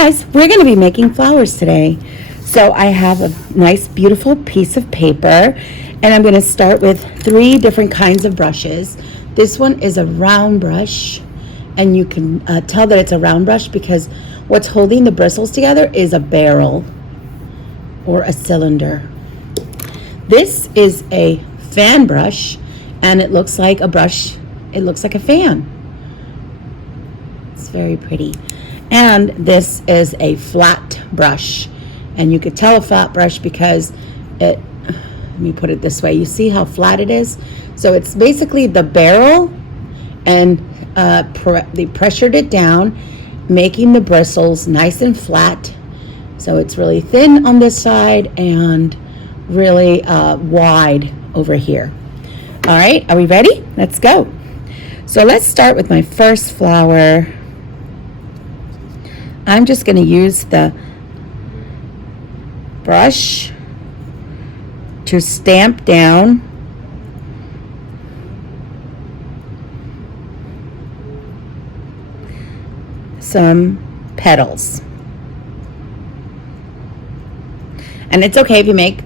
guys, we're going to be making flowers today. So I have a nice beautiful piece of paper, and I'm going to start with 3 different kinds of brushes. This one is a round brush, and you can tell that it's a round brush because what's holding the bristles together is a barrel or a cylinder. This is a fan brush, and it looks like a brush. It looks like a fan. It's very pretty. And this is a flat brush, and you could tell a flat brush because let me put it this way, you see how flat it is? So it's basically the barrel, and they pressured it down, making the bristles nice and flat. So it's really thin on this side and really wide over here. All right, are we ready? Let's go. So let's start with my first flower. I'm just going to use the brush to stamp down some petals. And it's okay if you make,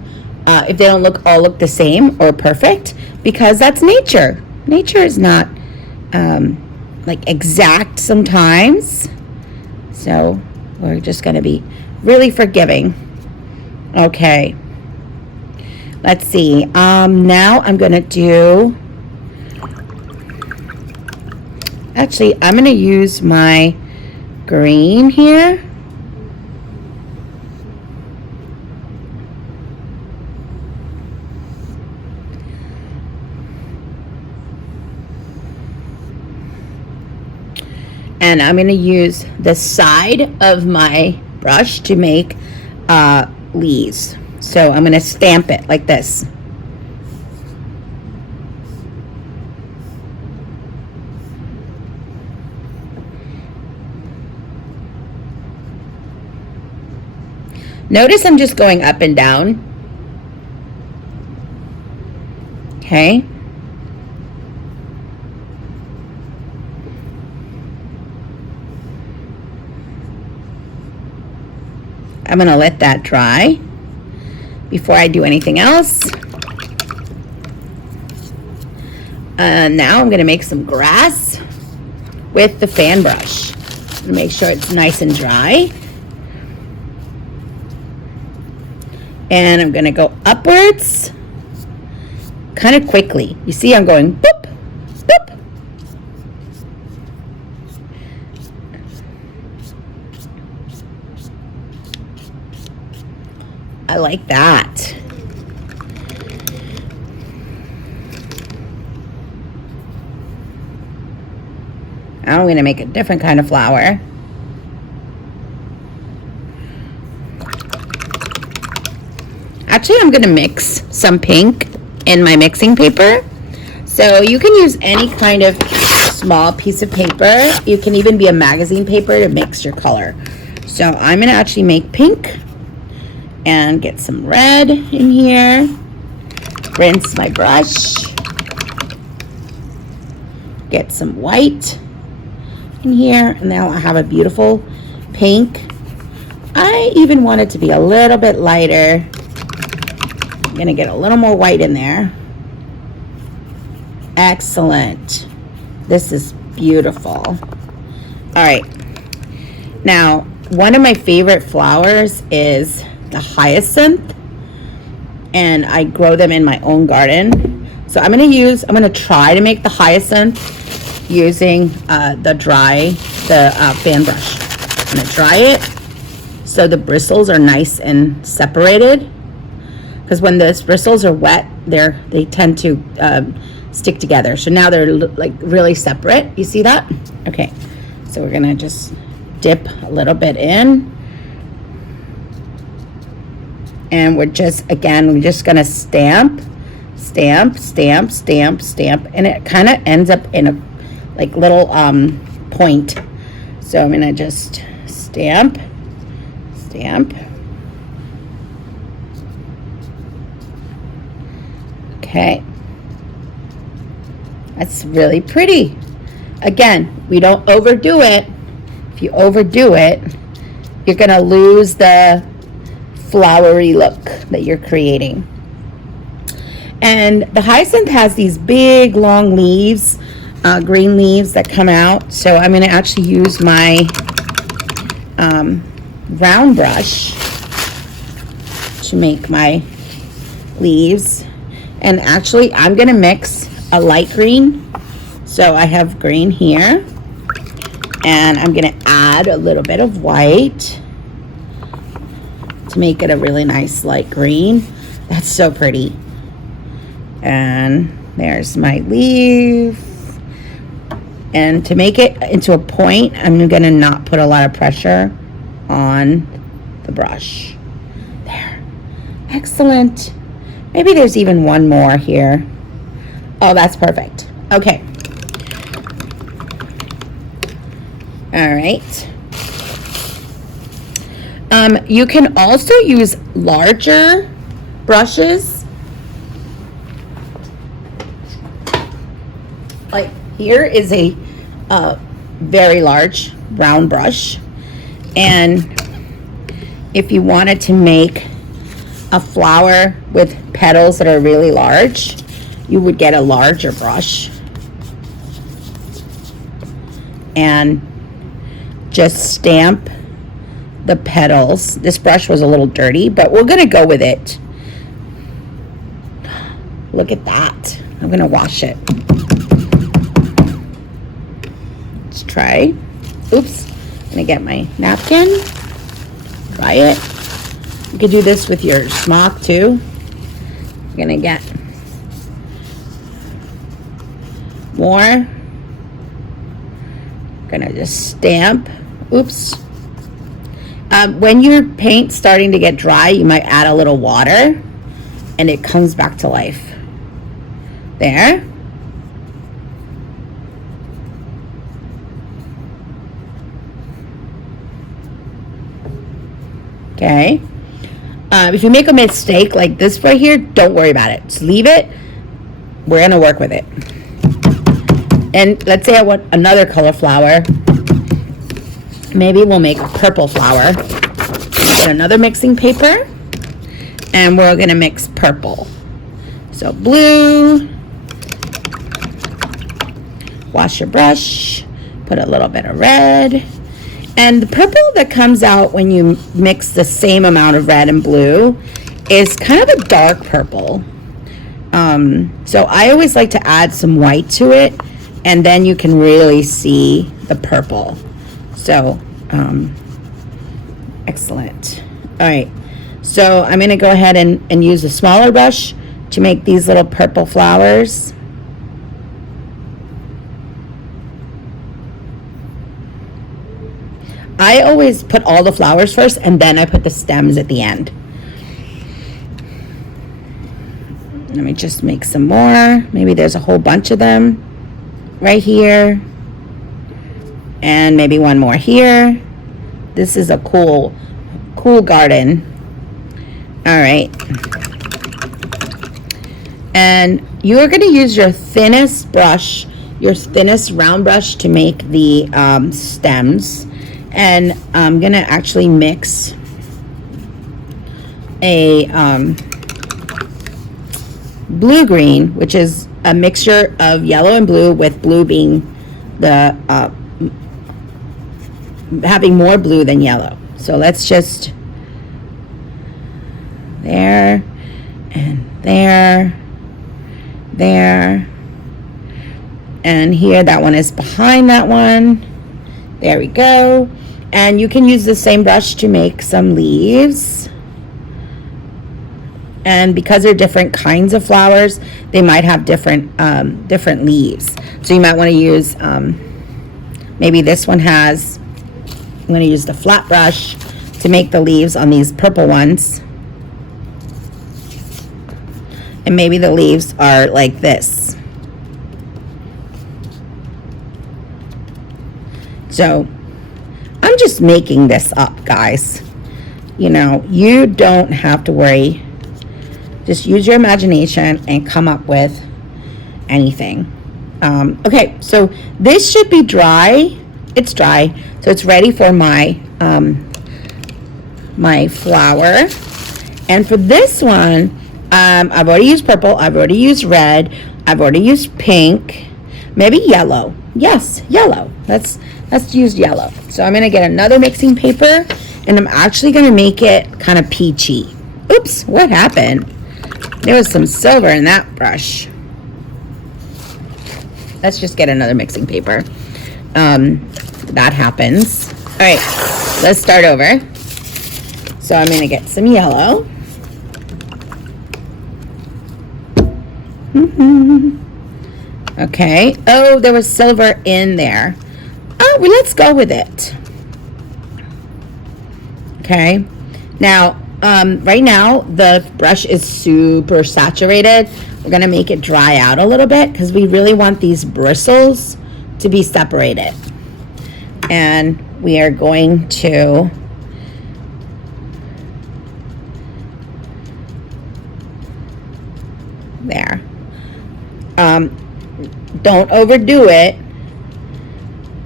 if they don't all look the same or perfect, because that's nature. Nature is not like exact sometimes. So we're just going to be really forgiving. Okay. Let's see. Now I'm going to do, actually, I'm going to use my green here. And I'm going to use the side of my brush to make leaves. So I'm going to stamp it like this. Notice I'm just going up and down. Okay. I'm going to let that dry before I do anything else. Now I'm going to make some grass with the fan brush. I'm going to make sure it's nice and dry. And I'm going to go upwards kind of quickly. You see I'm going boop, boop. I like that. Now I'm going to make a different kind of flower. Actually, I'm going to mix some pink in my mixing paper. So you can use any kind of small piece of paper. You can even be a magazine paper to mix your color. So I'm going to actually make pink. And get some red in here. Rinse my brush. Get some white in here. And now I have a beautiful pink. I even want it to be a little bit lighter. I'm going to get a little more white in there. Excellent. This is beautiful. All right. Now, one of my favorite flowers is the hyacinth, and I grow them in my own garden. So I'm going to try to make the hyacinth using the fan brush. I'm going to dry it so the bristles are nice and separated, because when the bristles are wet, they tend to stick together. So now they're like really separate. You see that? Okay, so we're going to just dip a little bit in. And we're just going to stamp, stamp, stamp, stamp, stamp. And it kind of ends up in a like little point. So I'm going to just stamp, stamp. Okay. That's really pretty. Again, we don't overdo it. If you overdo it, you're gonna lose the flowery look that you're creating. And the hyacinth has these big long leaves, green leaves that come out. So I'm gonna actually use my round brush to make my leaves. And actually I'm gonna mix a light green. So I have green here, and I'm gonna add a little bit of white to make it a really nice light green. That's so pretty. And there's my leaf. And to make it into a point, I'm gonna not put a lot of pressure on the brush. There, excellent. Maybe there's even one more here. Oh, that's perfect. Okay. All right. You can also use larger brushes. Like here is a very large round brush. And if you wanted to make a flower with petals that are really large, you would get a larger brush and just stamp the petals. This brush was a little dirty, but we're gonna go with it. Look at that. I'm gonna wash it. Let's try. Oops. I'm gonna get my napkin. Try it. You could do this with your smock too. I'm gonna get more. Gonna just stamp. Oops. When your paint's starting to get dry, you might add a little water and it comes back to life. There. Okay. If you make a mistake like this right here, don't worry about it. Just leave it. We're gonna work with it. And let's say I want another color flower. Maybe we'll make a purple flower. Get another mixing paper, and we're gonna mix purple. So blue. Wash your brush. Put a little bit of red. And the purple that comes out when you mix the same amount of red and blue is kind of a dark purple. So I always like to add some white to it, and then you can really see the purple. So, excellent. All right, so I'm gonna go ahead and use a smaller brush to make these little purple flowers. I always put all the flowers first, and then I put the stems at the end. Let me just make some more. Maybe there's a whole bunch of them right here. And maybe one more here. This is a cool garden. All right. And you are gonna use your thinnest brush, your thinnest round brush to make the stems. And I'm gonna actually mix a blue-green, which is a mixture of yellow and blue, with blue being the having more blue than yellow. So let's just there and there, and here. That one is behind that one. There we go. And you can use the same brush to make some leaves. And because they're different kinds of flowers, they might have different leaves. So you might want to use, maybe this one has, I'm going to use the flat brush to make the leaves on these purple ones. And maybe the leaves are like this. So I'm just making this up, guys. You know, you don't have to worry. Just use your imagination and come up with anything. Okay, so this should be dry. It's dry, so it's ready for my my flower. And for this one, I've already used purple, I've already used red, I've already used pink, maybe yellow. Yes, yellow. Let's use yellow. So I'm gonna get another mixing paper, and I'm actually gonna make it kind of peachy. Oops, what happened? There was some silver in that brush. Let's just get another mixing paper. That happens. All right, let's start over. So I'm gonna get some yellow. Okay. Oh, there was silver in there. Oh, well, let's go with it. Okay. Now, right now, the brush is super saturated. We're going to make it dry out a little bit because we really want these bristles to be separated. And we are going to there. Don't overdo it,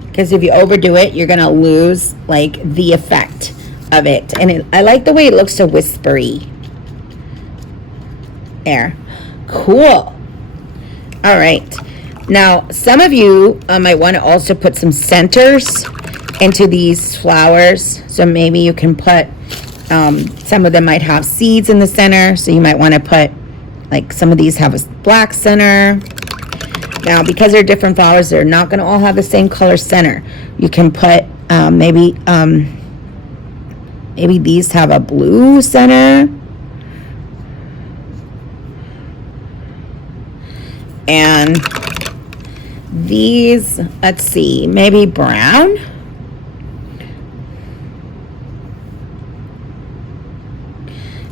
because if you overdo it, you're gonna lose like the effect of it. And I like the way it looks so whispery. There. Cool. All right. Now, some of you might want to also put some centers into these flowers. So maybe you can put, some of them might have seeds in the center. So you might want to put, like some of these have a black center. Now, because they're different flowers, they're not going to all have the same color center. You can put, maybe these have a blue center. And these, let's see, maybe brown.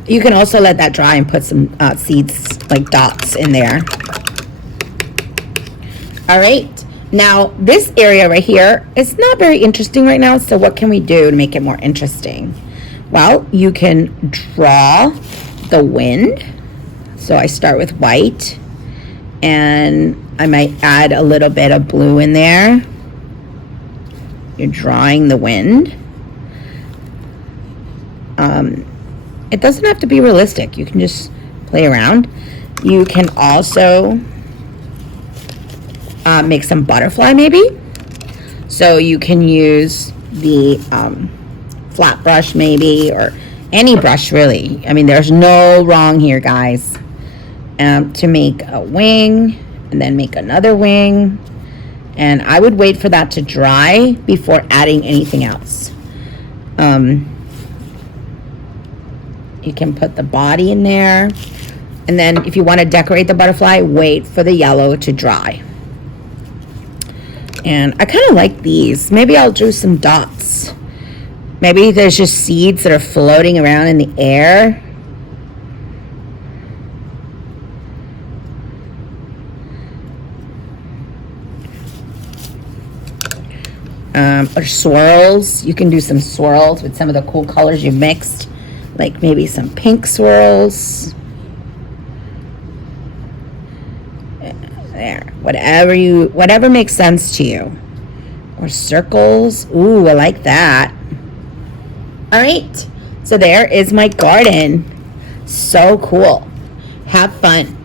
You can also let that dry and put some seeds, like dots in there. All right, now this area right here is not very interesting right now, so what can we do to make it more interesting? Well, you can draw the wind. So I start with white, and I might add a little bit of blue in there. You're drawing the wind. It doesn't have to be realistic. You can just play around. You can also make some butterfly maybe. So you can use the flat brush maybe, or any brush really. I mean, there's no wrong here, guys. To make a wing, and then make another wing. And I would wait for that to dry before adding anything else. You can put the body in there. And then if you want to decorate the butterfly, wait for the yellow to dry. And I kind of like these. Maybe I'll do some dots. Maybe there's just seeds that are floating around in the air. Or swirls. You can do some swirls with some of the cool colors you mixed. Like maybe some pink swirls. There, whatever makes sense to you. Or circles. Ooh, I like that. All right, so there is my garden. So cool. Have fun.